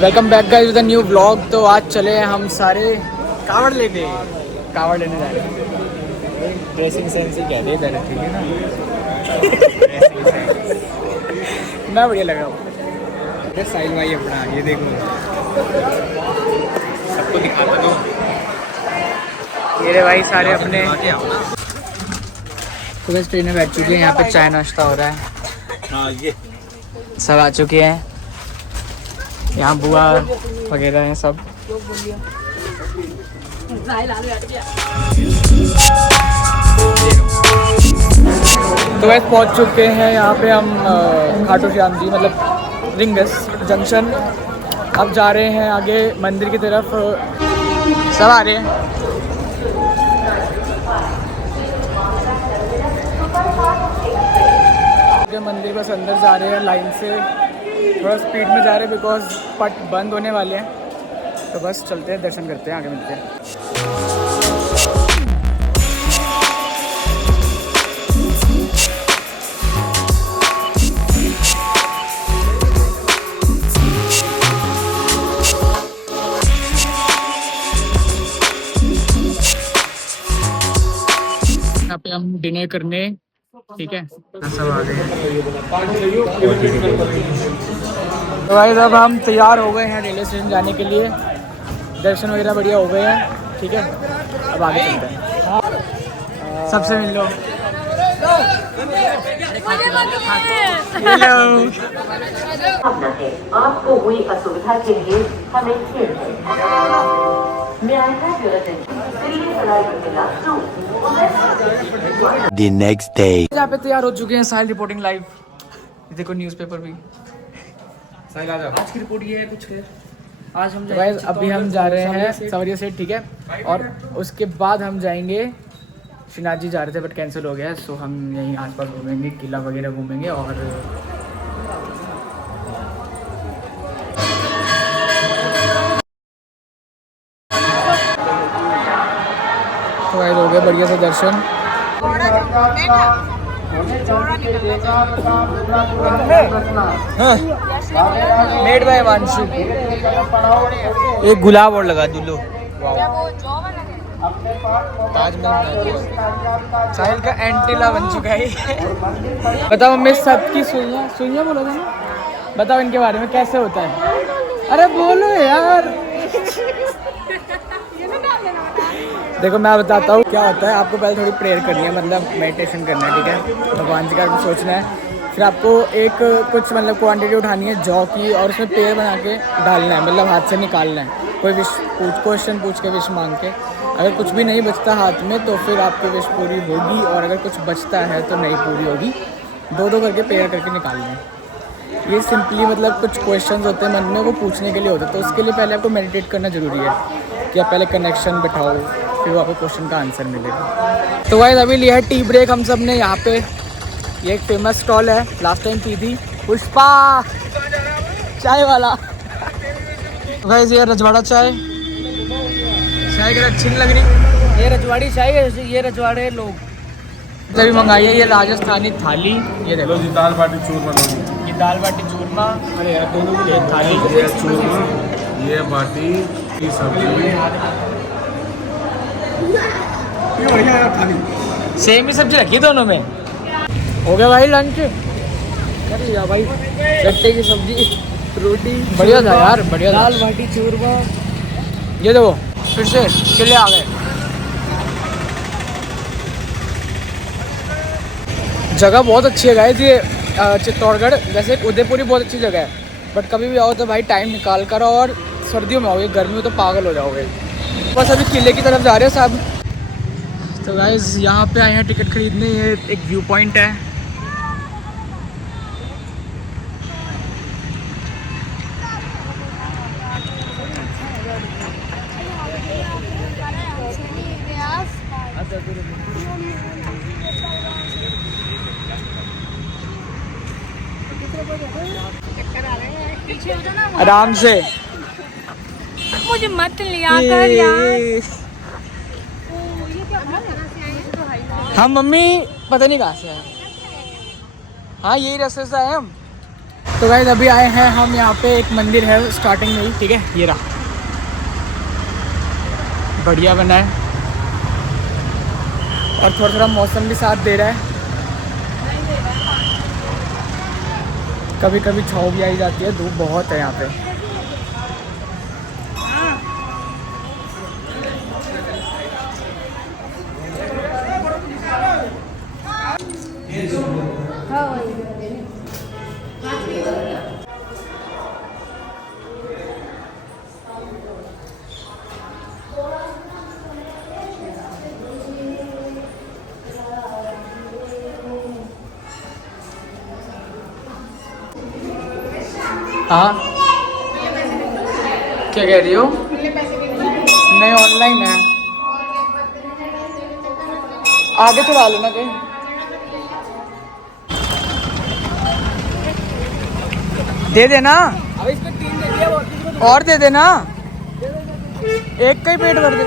Welcome back guys with a new vlog. तो आज चले हम सारे कावड़ लेने जा रहे हैं। ड्रेसिंग सेंस ही कहते हैं, ठीक है ना। ना बढ़िया लगा साहिल भाई अपना, ये देखो सबको दिखाता दो। मेरे भाई सारे अपने तो बस ट्रेन में बैठ चुके हैं। यहाँ पे चाय नाश्ता हो रहा है। हाँ, ये सब आ चुके हैं। यहाँ बुआ वगैरह हैं सब। तो वैसे पहुँच चुके हैं यहाँ पे हम खाटू श्याम जी, मतलब रिंगस जंक्शन। अब जा रहे हैं आगे मंदिर की तरफ। सब आ रहे हैं। मंदिर बस अंदर जा रहे हैं लाइन से, थोड़ा स्पीड में जा रहे हैं बिकॉज पट बंद होने वाले हैं। तो बस चलते हैं, दर्शन करते हैं, आगे मिलते हैं। यहाँ पे हम डिनर करने, ठीक है, सब आ गए। तो भाई अब हम तैयार हो गए हैं रेलवे स्टेशन जाने के लिए। दर्शन वगैरह बढ़िया हो गए हैं, ठीक है। अब आगे चलते हैं। सबसे मिल लो। आपको हुई असुविधा के लिए हमें खेद है। The next day. यहाँ पे तैयार हो चुके हैं। साहिल रिपोर्टिंग लाइव। देखो न्यूज़पेपर भी। साहिल आजा। आज की रिपोर्ट ये है कुछ है। आज हम अभी हम जा रहे हैं सवरिया से, ठीक है। और उसके बाद हम जाएंगे, श्रीनाथ जी जा रहे थे बट कैंसिल हो गया। सो हम यहीं आसपास घूमेंगे, किला वगैरह घूमेंगे। और तो भाई हो गया बढ़िया से दर्शन। Made by वांशु। एक गुलाब और लगा दूलो। ताजमहल साहिल का एंटीला बन चुका है। बताओ मम्मी, सबकी सुइयां बोलो था ना। बताओ इनके बारे में कैसे होता है। अरे बोलो यार। देखो मैं बताता हूँ क्या होता है। आपको पहले थोड़ी प्रेयर करनी है, मतलब मेडिटेशन करना है, ठीक है। भगवान जी का सोचना है। फिर आपको एक कुछ मतलब क्वांटिटी उठानी है जौ की, और उसमें पेड़ बना के डालना है, मतलब हाथ से निकालना है। कोई विश क्वेश्चन पूछ के विश मांग के। अगर कुछ भी नहीं बचता हाथ में तो फिर आपकी विश पूरी होगी, और अगर कुछ बचता है तो नहीं पूरी होगी। दो करके पेयर करके निकालना है। ये सिंपली मतलब कुछ क्वेश्चंस होते हैं मन में, वो पूछने के लिए होते हैं। तो उसके लिए पहले आपको मेडिटेट करना ज़रूरी है कि आप पहले कनेक्शन बिठाओ, फिर आपको क्वेश्चन का आंसर मिलेगा। तो भाई अभी लिया है टी ब्रेक हम सब ने यहाँ पे। ये एक फेमस स्टॉल है, लास्ट टाइम पी थी, पुष्पा चाय वाला। भाई ये रजवाड़ा चाय क्या अच्छी नहीं लग रही। ये रजवाड़ी चाय है, ये रजवाड़े लोग तभी मंगाई है। ये राजस्थानी थाली, ये देखो जी, दाल बाटी चूरमा। ये दाल बाटी चूरमा, अरे यार दोनों की थाली। ये चूरमा, ये बाटी की सब्जी, सेम ही सब्जी रखी दोनों में। हो गया भाई लंच कर लिया भाई। गट्टे की सब्जी, रोटी, बढ़िया था यार, बढ़िया। दाल बाटी चूरमा। ये देखो फिर से किले आ गए। जगह बहुत अच्छी है गाइस ये चित्तौड़गढ़। वैसे उदयपुर ही बहुत अच्छी जगह है, बट कभी भी आओ तो भाई टाइम निकाल कर आओ। और सर्दियों में आओगे, गर्मी में तो पागल हो जाओगे। बस अभी किले की तरफ जा रहे हैं सब। तो गाइस यहाँ पे आए हैं टिकट खरीदने। ये एक व्यू पॉइंट है। आराम से, मुझे मत लिया कर यार। हम मम्मी पता नहीं कहाँ से आए। हाँ यही रास्ते से आए हम। तो गाइस अभी आए हैं हम यहाँ पे, एक मंदिर है स्टार्टिंग में ही, ठीक है, ये रहा, बढ़िया बना है और थोड़ा थोड़ा मौसम भी साथ दे रहा है, कभी कभी छाँव भी आई जाती है, धूप बहुत है यहाँ पे। हाँ क्या कह रही हो? नहीं ऑनलाइन है, आगे चला लो ना कहीं। दे देना, अभी इसमें 3 दे दिया, और दे देना, एक का ही पेट भर दे।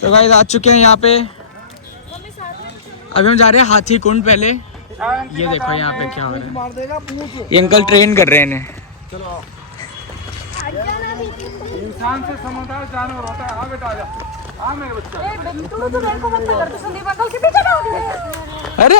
तो गाइस आ चुके हैं यहाँ पे, अभी हम जा रहे हैं हाथी कुंड। पहले ये देखो यहाँ पे क्या हो रहा है, ये अंकल ट्रेन कर रहे हैं इन्हें। इंसान से समझदार जानवर होता है। हाँ बेटा, आ मेरे बच्चा। अरे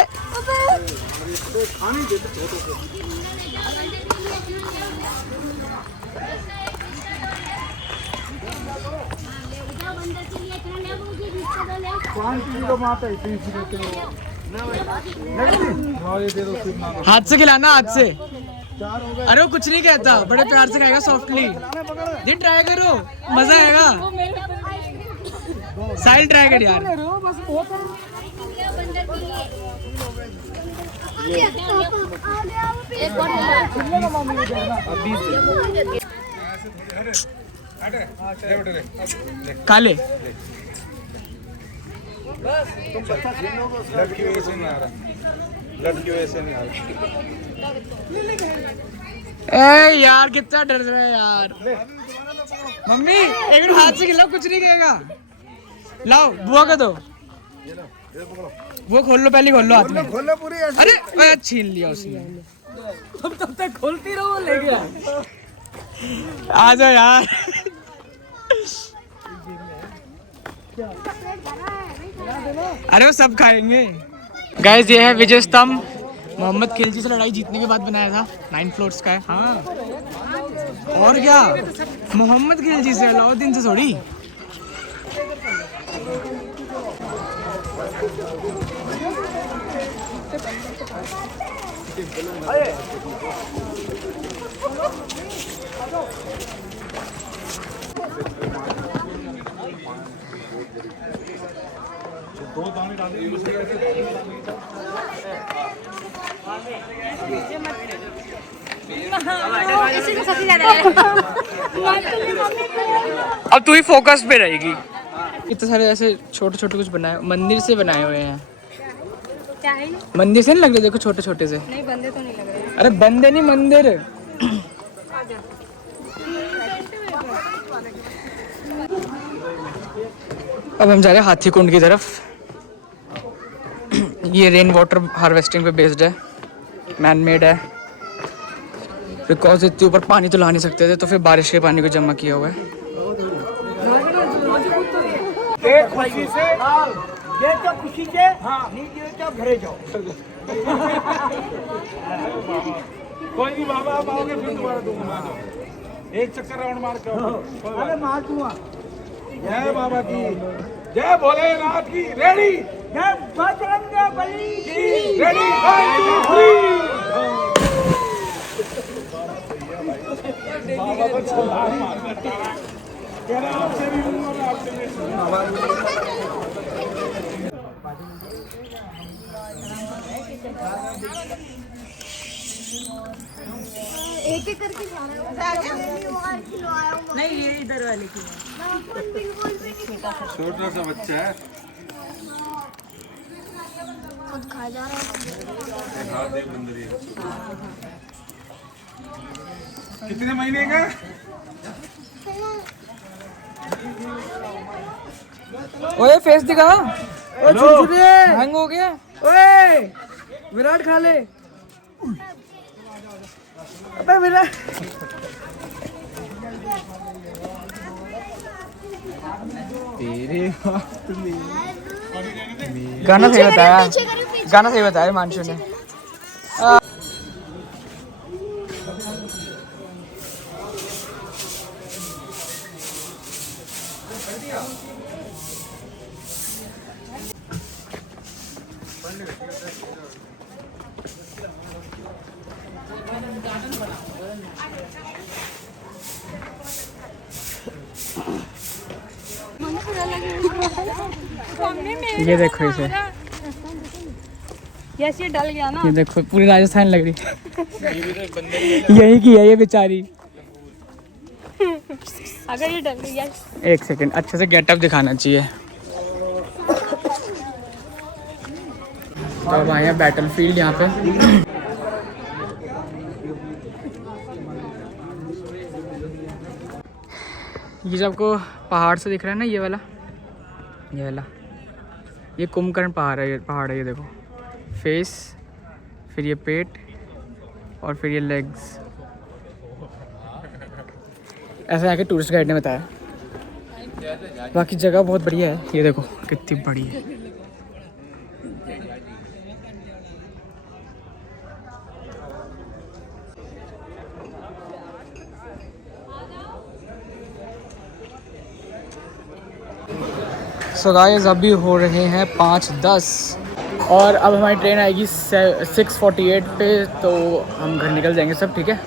हाथ से खिलाना, हाथ से। अरे वो कुछ नहीं कहता, बड़े प्यार से खाएगा सॉफ्टली। जी ट्राई करो, मजा आएगा। साहिल ट्राई कर यार। खा ले। लड़की वैसे नहीं आ रहा, लड़की वैसे नहीं आ रहा। ए यार कितना डर रहा है यार। मम्मी एक मिनट, हाथ से खिलाओ, कुछ नहीं कहेगा। लाओ बुआ का दो, वो खोल लो, पहले खोल लो हाथ में। खोलो पूरी। अरे छीन लिया उसने। तब तक खोलती रहो, ले गया। आ जाओ यार। अरे वो सब खाएंगे। गाइस ये है विजय स्तंभ, मोहम्मद खिलजी से लड़ाई जीतने के बाद बनाया था, 9 फ्लोर्स का है। हाँ और क्या, मोहम्मद खिलजी से, अलाउद्दीन से थोड़ी। अब तू ही फोकस पे रहेगी। इतने सारे ऐसे छोटे छोटे कुछ बनाए, मंदिर से बनाए हुए हैं। मंदिर से नहीं लग रहे, देखो छोटे छोटे से। नहीं बंदे तो नहीं लग रहे। अरे बंदे नहीं, मंदिर। अब हम जा रहे हैं हाथी कुंड की तरफ। ये रेन वाटर हार्वेस्टिंग पे बेस्ड है, मैन मेड है, बिकॉज इतने ऊपर पानी तो ला नहीं सकते थे, तो फिर बारिश के पानी को जमा किया हुआ है। एक खुशी से ये तो खुशी से, हाँ नहीं ये तो घरे जाओ। कोई नहीं बाबा, आप आओगे फिर दोबारा दूंगा। एक चक्कर राउंड मार के। अरे मार दूंगा। जय बाबा की, जय भोलेनाथ की। रेडी, जय बजरंगबली की। रेडी, 1 2 3। बाबा को छोड़ा मारता है। तेरा आपसे भी हूँ और आपसे भी हूँ। एक एक करके खाना है। नहीं ये इधर वाले की छोटा सा बच्चा है, खुद खा जा रहा है। कितने महीने का? ओए फेस दिखा। ओ छुरछुरी हैंग हो गया। ओए विराट खा ले। अबे विराट गाना सही बताया, गाना सही बताया मानसू ने। ये देखो इसे, यस ये डल गया ना। ये देखो पूरी राजस्थान लग रही यही की है ये बेचारी। अगर ये डल गया। एक सेकंड, अच्छे से गेटअप दिखाना चाहिए। तो अब आए हैं बैटल फील्ड यहाँ पे। ये जो आपको पहाड़ से दिख रहा है ना, ये वाला ये कुंभकर्ण पहाड़ है ये देखो। फेस, फिर ये पेट और फिर ये लेग्स। ऐसा है कि टूरिस्ट गाइड ने बताया। बाकी जगह बहुत बढ़िया है, ये देखो कितनी बड़ी है। सो गाइस अभी हो रहे हैं 5:10 और अब हमारी ट्रेन आएगी 6:48 पे, तो हम घर निकल जाएंगे सब, ठीक है।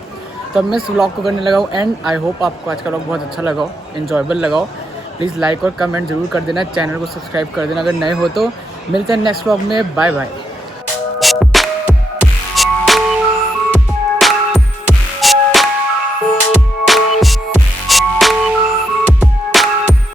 तो अब मैं इस व्लॉग को करने लगा हूँ एंड आई होप आपको आज का व्लॉग बहुत अच्छा लगा हो, इन्जॉयबल लगा हो। प्लीज़ लाइक और कमेंट ज़रूर कर देना, चैनल को सब्सक्राइब कर देना अगर नए हो तो। मिलते हैं नेक्स्ट व्लॉग में, बाय बाय।